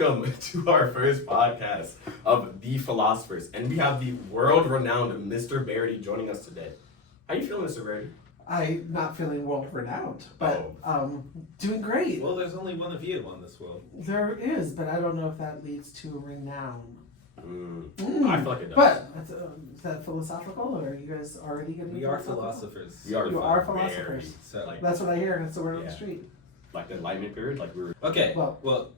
Welcome to our first podcast of The Philosophers, and we have the world-renowned Mr. Baraty joining us today. How you feeling, Mr. Baraty? I'm not feeling world renowned, but doing great. Well, there's only one of you on this world. There is, but I don't know if that leads to renown. I feel like it does. But is that philosophical, or are you guys already getting? We are philosophers. We are. You are philosophers. So, That's what I hear. That's the word on Yeah. the street. Like the Enlightenment period, like we were. okay. Well,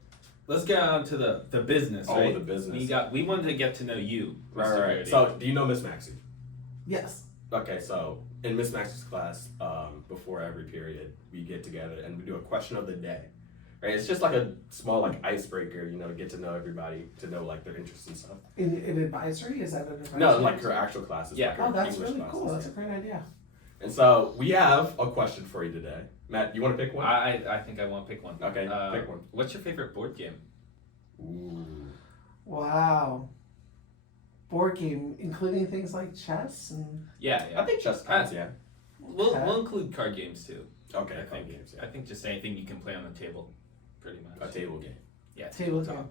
Let's get on to the business. Oh, right? the business. We wanted to get to know you, Mr. Right. Baraty. So, do you know Miss Maxie? yes. Okay, so in Miss Maxie's class, before every period, we get together and we do a question of the day. Right, it's just like a small icebreaker, get to know everybody, to know like their interests and stuff. In advisory, is that an advisory? No, like her actual classes. Yeah. Like her Oh, that's English really classes, cool. That's yeah. a great idea. And so we have a question for you today. Matt, you want to pick one? I think I want to pick one. Okay, pick one. What's your favorite board game? Ooh. Wow. Board game, including things like chess and. Yeah. I think chess counts, yeah. We'll include card games too. Okay, I card think. games, yeah. I think just anything you can play on the table, pretty much. A table game. Yeah. Table game.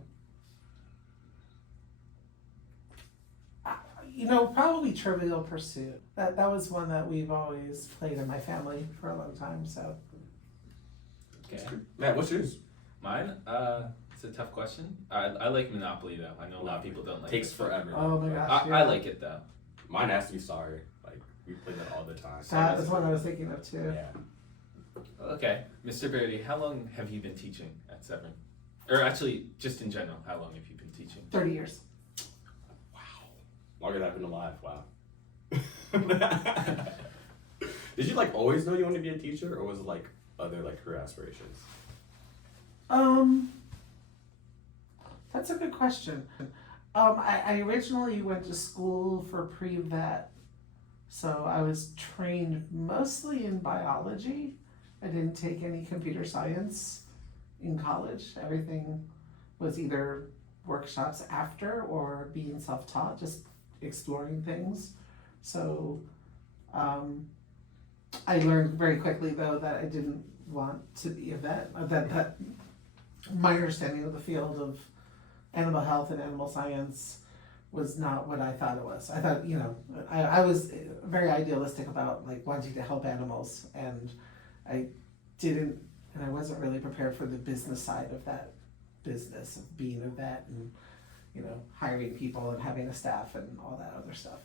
Probably Trivial Pursuit. That was one that we've always played in my family for a long time. So Okay. Matt, what's yours? Mine. It's a tough question. I like Monopoly though. I know a lot of people don't like Takes it. forever. Oh my gosh. I like it though. Mine has to be Sorry. Like we play that all the time. That was one I was thinking of too. Yeah. Okay, Mr. Baraty, how long have you been teaching at Severn? Or actually, just in general, how long have you been teaching? 30 years. Wow. Longer than I've been alive. Wow. Did you always know you wanted to be a teacher, or was it other career aspirations? That's a good question. I originally went to school for pre-vet, so I was trained mostly in biology. I didn't take any computer science in college. Everything was either workshops after or being self-taught, just exploring things. So I learned very quickly though that I didn't want to be a vet. That my understanding of the field of animal health and animal science was not what I thought it was. I thought, I was very idealistic about wanting to help animals, and I wasn't really prepared for the business side of that business of being a vet and, hiring people and having a staff and all that other stuff.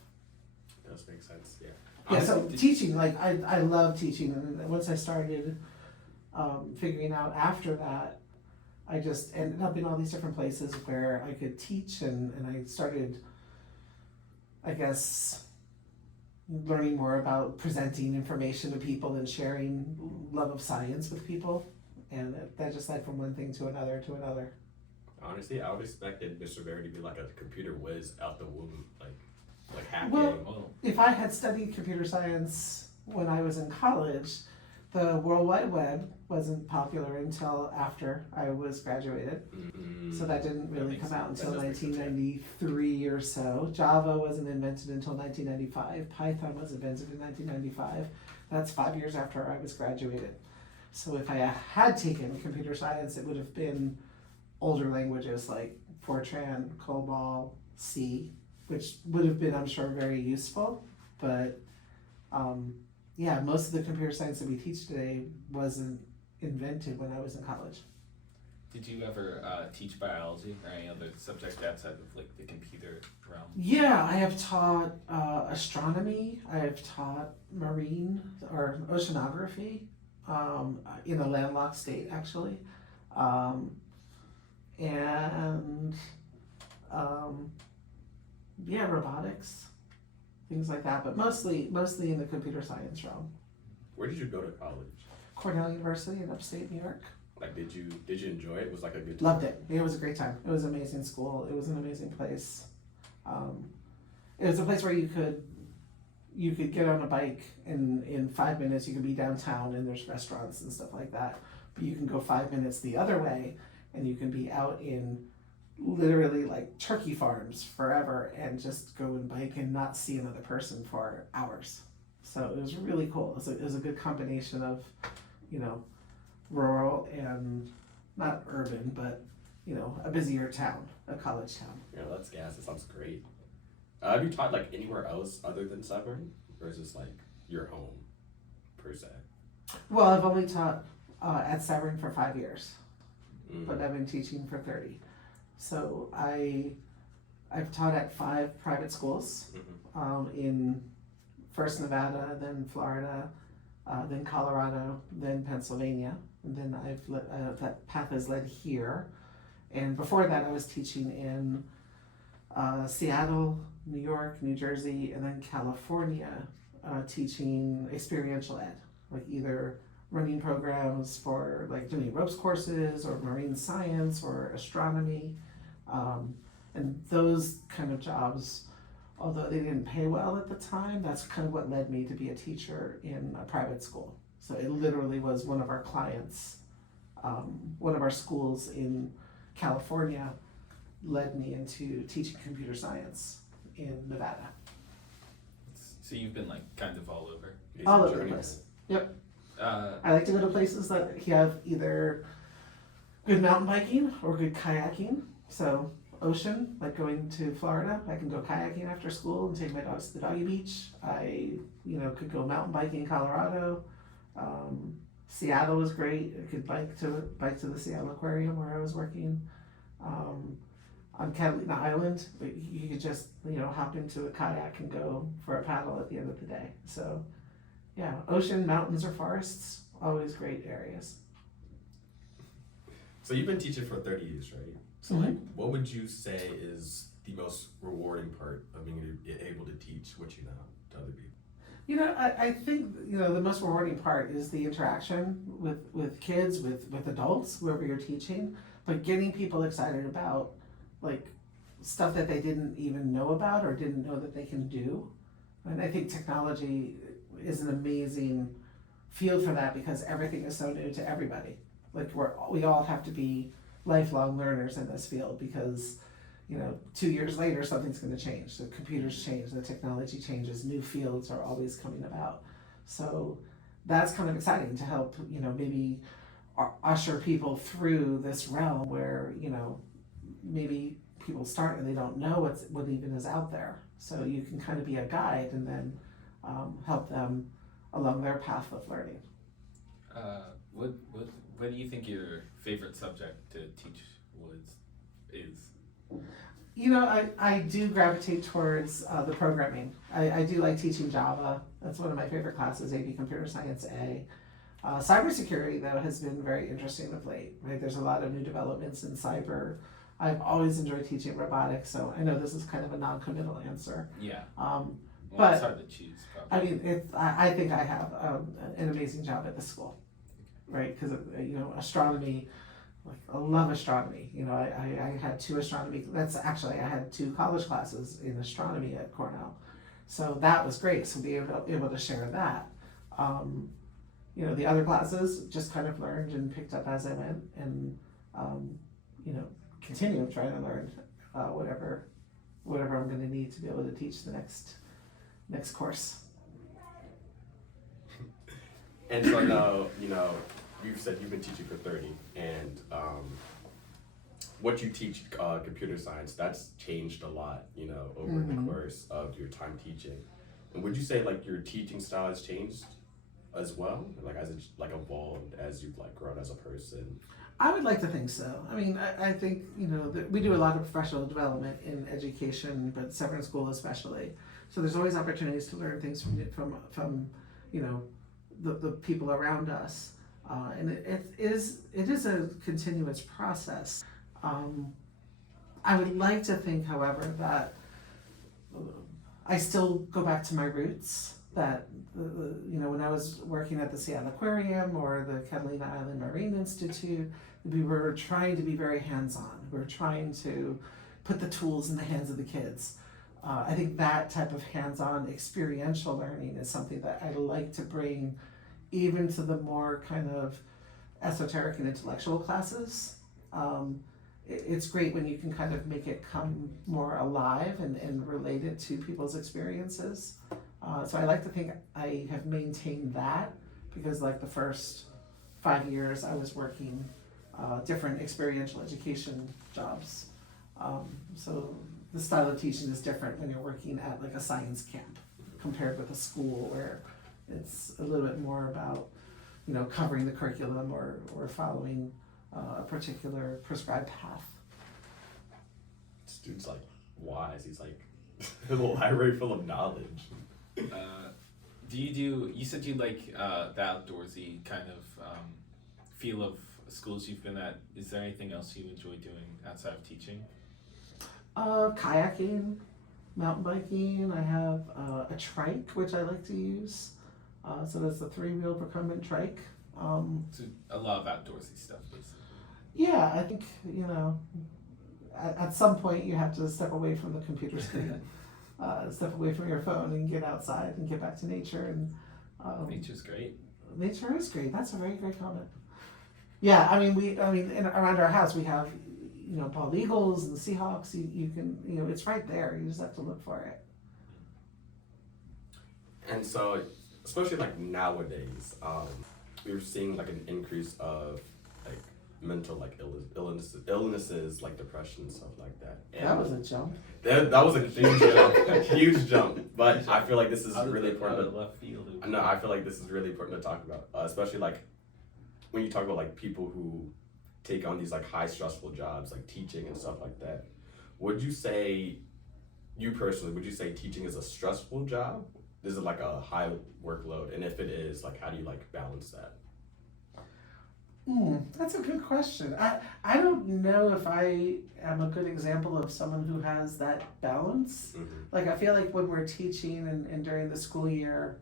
Does make sense, yeah. Yeah, so teaching, I love teaching, and once I started figuring out after that, I just ended up in all these different places where I could teach, and I started, I guess, learning more about presenting information to people and sharing love of science with people, and that just led from one thing to another to another. Honestly, I would expected Mr. Barry to be like a computer whiz out the womb, like hacking. Well, If I had studied computer science when I was in college, the World Wide Web wasn't popular until after I was graduated. So that didn't really come out until 1993 or so. Java wasn't invented until 1995. Python was invented in 1995. That's 5 years after I was graduated. So if I had taken computer science, it would have been older languages like Fortran, COBOL, C, which would have been, I'm sure, very useful. But yeah, most of the computer science that we teach today wasn't invented when I was in college. did you ever teach biology or any other subject outside of the computer realm? Yeah, I have taught astronomy. I have taught marine or oceanography in a landlocked state, actually, and yeah, robotics, things like that. But mostly in the computer science realm. Where did you go to college? Cornell University in upstate New York. Did you enjoy it? Was a good time? Loved it. It was a great time. It was an amazing school. It was an amazing place. It was a place where you could get on a bike and in 5 minutes you could be downtown and there's restaurants and stuff like that. But you can go 5 minutes the other way and you can be out in literally turkey farms forever and just go and bike and not see another person for hours. So it was really cool. It was a good combination of, rural and not urban, but a busier town, a college town. Yeah, that's gas. It sounds great. Have you taught like anywhere else other than Severn, or is this like your home per se? Well, I've only taught at Severn for 5 years, Mm. but I've been teaching for 30. So I've taught at 5 private schools in first Nevada, then Florida, then Colorado, then Pennsylvania, and then that path has led here. And before that, I was teaching in Seattle, New York, New Jersey, and then California, teaching experiential ed, like either running programs for like doing ropes courses or marine science or astronomy. And those kind of jobs, although they didn't pay well at the time, that's kind of what led me to be a teacher in a private school. So it literally was one of our clients, one of our schools in California led me into teaching computer science in Nevada. So you've been like kind of all over. All over the place. Yep. I like to go to places that have either good mountain biking or good kayaking. So ocean, like going to Florida, I can go kayaking after school and take my dogs to the doggy beach. I, could go mountain biking in Colorado. Seattle was great. I could bike to the Seattle Aquarium where I was working. On Catalina Island, you could just, hop into a kayak and go for a paddle at the end of the day. So, yeah, ocean, mountains, or forests, always great areas. So you've been teaching for 30 years, right? So like, what would you say is the most rewarding part of being able to teach what you know to other people? I think, the most rewarding part is the interaction with kids, with adults, whoever you're teaching, but getting people excited about like stuff that they didn't even know about or didn't know that they can do. And I think technology is an amazing field for that because everything is so new to everybody. Like we all have to be lifelong learners in this field because 2 years later something's going to change. The computers change, the technology changes, new fields are always coming about. So that's kind of exciting to help maybe usher people through this realm where maybe people start and they don't know what even is out there. So you can kind of be a guide and then help them along their path of learning. What do you think your favorite subject to teach is? I do gravitate towards the programming. I do like teaching Java. That's one of my favorite classes, AP Computer Science A. Cybersecurity, though, has been very interesting of late, right? There's a lot of new developments in cyber. I've always enjoyed teaching robotics, so I know this is kind of a non-committal answer. Yeah. But it's hard to choose, probably. I think I have an amazing job at the school, right? Because astronomy, like I love astronomy. I had 2 astronomy. I had 2 college classes in astronomy at Cornell, so that was great. So being able to share that. The other classes just kind of learned and picked up as I went, and continue trying to learn whatever I'm going to need to be able to teach the next course. And so now, you've said you've been teaching for 30, and what you teach, computer science, that's changed a lot, over the course of your time teaching. And would you say like your teaching style has changed as well? Like as it's like evolved as you've like grown as a person? I would like to think so. I mean, I think, that we do a lot of professional development in education, but Severn School especially. So there's always opportunities to learn things from the people around us. And it is a continuous process. I would like to think, however, that I still go back to my roots, that when I was working at the Seattle Aquarium or the Catalina Island Marine Institute, we were trying to be very hands-on. We were trying to put the tools in the hands of the kids. I think that type of hands-on experiential learning is something that I like to bring even to the more kind of esoteric and intellectual classes. It's great when you can kind of make it come more alive and related to people's experiences. So I like to think I have maintained that because like the first 5 years I was working different experiential education jobs. So the style of teaching is different when you're working at like a science camp compared with a school where it's a little bit more about, covering the curriculum or following a particular prescribed path. This dude's like wise. He's like a library full of knowledge. You said you like the outdoorsy kind of feel of schools you've been at. Is there anything else you enjoy doing outside of teaching? Kayaking, mountain biking. I have a trike, which I like to use. So that's a 3-wheel recumbent trike. So a lot of outdoorsy stuff, basically. Yeah, I think, at some point you have to step away from the computer screen, step away from your phone and get outside and get back to nature. And Nature's great. Nature is great. That's a very great comment. Yeah, around our house we have, bald eagles and Seahawks. You can, it's right there. You just have to look for it. And so, especially like nowadays, we're seeing like an increase of like mental like illnesses like depression and stuff like that. And that was a jump. That was a huge jump, a huge jump. But I feel like this is really important. Left field. No, I feel like this is really important to talk about, especially like when you talk about like people who take on these like high stressful jobs like teaching and stuff like that. Would you say, you personally, would you say teaching is a stressful job? Is it like a high workload? And if it is, like how do you like balance that? That's a good question. I don't know if I am a good example of someone who has that balance. Mm-hmm. Like I feel like when we're teaching and during the school year,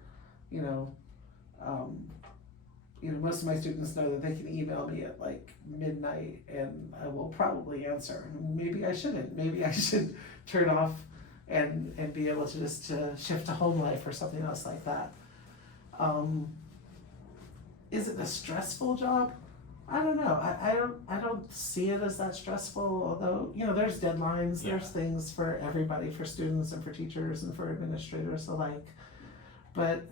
most of my students know that they can email me at like midnight and I will probably answer. Maybe I shouldn't. Maybe I should turn off and be able to just shift to home life or something else like that. Is it a stressful job? I don't know. I don't see it as that stressful, although, there's deadlines, there's things for everybody, for students and for teachers and for administrators alike. But,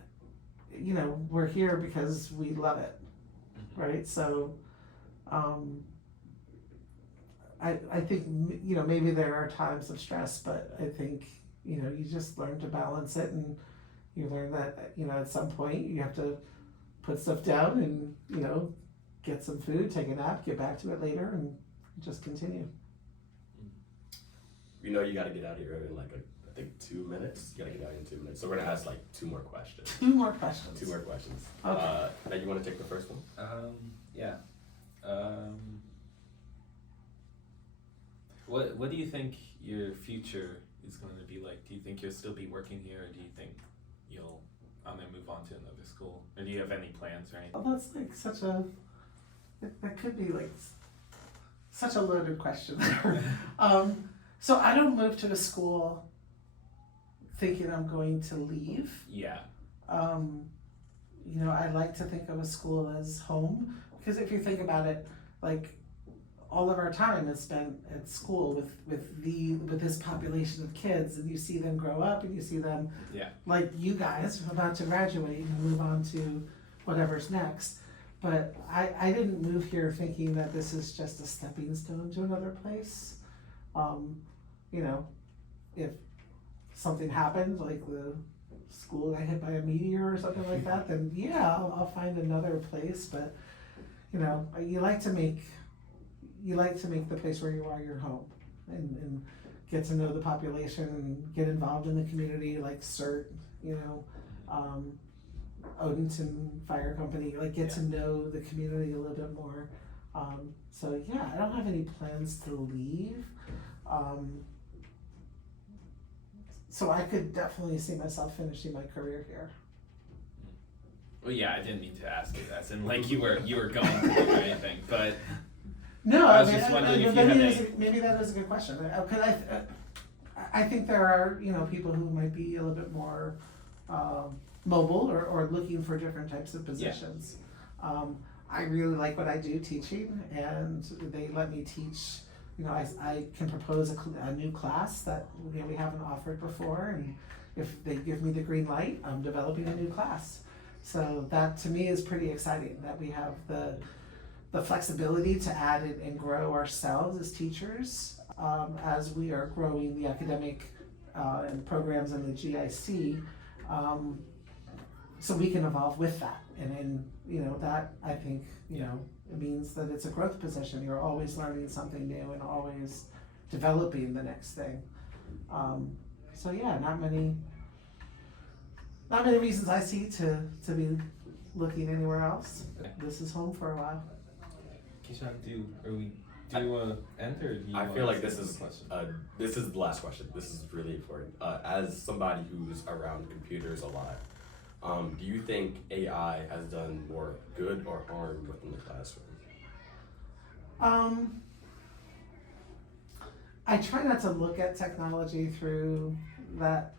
we're here because we love it, right? So, I think, maybe there are times of stress, but I think, you just learn to balance it and you learn that, at some point you have to put stuff down and, get some food, take a nap, get back to it later, and just continue. You got to get out of here in like I think 2 minutes. You got to get out in 2 minutes. So we're gonna ask like 2 more questions. 2 more questions. 2 more questions. Okay. Now you want to take the first one? Yeah. What do you think your future is going to be like? Do you think you'll still be working here, or do you think you'll move on to another school, or do you have any plans or anything? Well, that's like that could be like such a loaded question there. So I don't move to a school thinking I'm going to leave. Yeah. I like to think of a school as home, because if you think about it, like all of our time is spent at school with this population of kids, and you see them grow up and you see them, like you guys about to graduate and move on to whatever's next. But I didn't move here thinking that this is just a stepping stone to another place. If something happened, like the school got hit by a meteor or something like that, then I'll find another place. But you like to make the place where you are your home, and get to know the population and get involved in the community, like CERT, Odenton Fire Company, like get to know the community a little bit more. So I don't have any plans to leave. So I could definitely see myself finishing my career here. Well, yeah, I didn't mean to ask it as in like you were going to do anything, but no, I was just wondering if you had maybe that is a good question. Because I think there are people who might be a little bit more mobile or looking for different types of positions. I really like what I do teaching, and they let me teach. I can propose a new class that we haven't offered before, and if they give me the green light, I'm developing a new class. So that to me is pretty exciting, that we have the the flexibility to add it and grow ourselves as teachers, as we are growing the academic and programs in the GIC, so we can evolve with that. And you know, that I think, you know, it means that it's a growth position. You're always learning something new and always developing the next thing. So yeah, not many reasons I see to be looking anywhere else. This is home for a while. Kishan, do you want to end, or do you I want feel to like ask this is a question? this is the last question. This is really important. As somebody who's around computers a lot, do you think AI has done more good or harm within the classroom? I try not to look at technology through that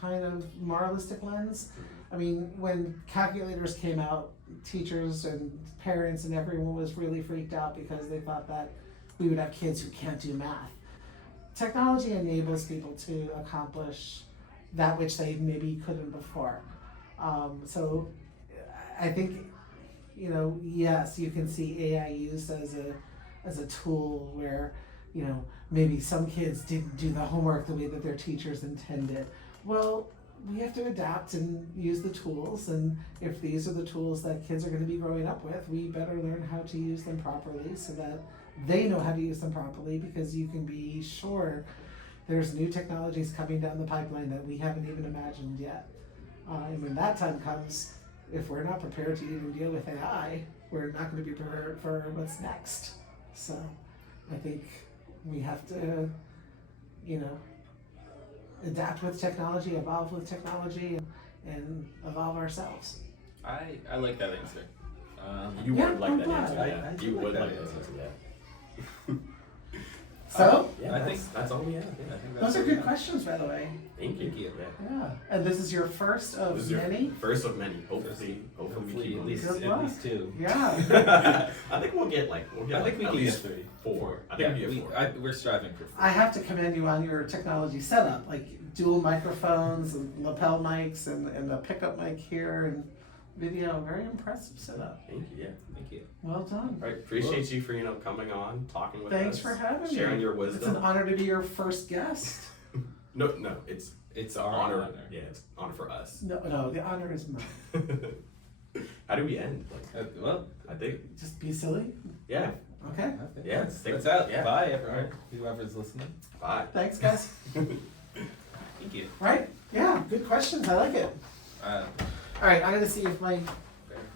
kind of moralistic lens. I mean, when calculators came out, teachers and parents and everyone was really freaked out because they thought that we would have kids who can't do math. Technology enables people to accomplish that which they maybe couldn't before. So I think, you know, yes, you can see AI used as a tool where, you know, maybe some kids didn't do the homework the way that their teachers intended. Well, we have to adapt and use the tools, and if these are the tools that kids are going to be growing up with, we better learn how to use them properly so that they know how to use them properly, because you can be sure there's new technologies coming down the pipeline that we haven't even imagined yet. And when that time comes, if we're not prepared to even deal with AI, we're not going to be prepared for what's next. So I think we have to, you know, adapt with technology, evolve with technology, and evolve ourselves. I like that answer. You Yeah, would like I'm that glad. answer, yeah. I do You like would that like that answer. answer, yeah. So, Yeah, I that's, think- that's all we have. I Yeah. think that's those are what we good have. questions, by the way. Thank you. Thank you. Yeah. Yeah, and this is your first of This is your many? first of many. Hopefully we Hopefully keep at on least Good at luck. least two. Yeah. I think we'll get I think we at can get least three. 4. I think we get 4. We're striving for 4. I have to commend you on your technology setup, like dual microphones and lapel mics and a pickup mic here and video. Very impressive setup. Thank you. Yeah. Thank you. Well done. All right. Appreciate you for coming on, talking with Thanks us, for having me. sharing your It's an wisdom. honor to be your first guest. No, it's It's our honor. honor. Yeah, it's honor for us. No, the honor is mine. How do we end? Well, I think. Just be silly. Yeah. Okay. I think Yeah, that's out. yeah. Bye, everyone. Whoever's listening. Bye. Thanks, guys. Thank you. Right? Yeah, good questions. I like it. All right, I'm gonna see if my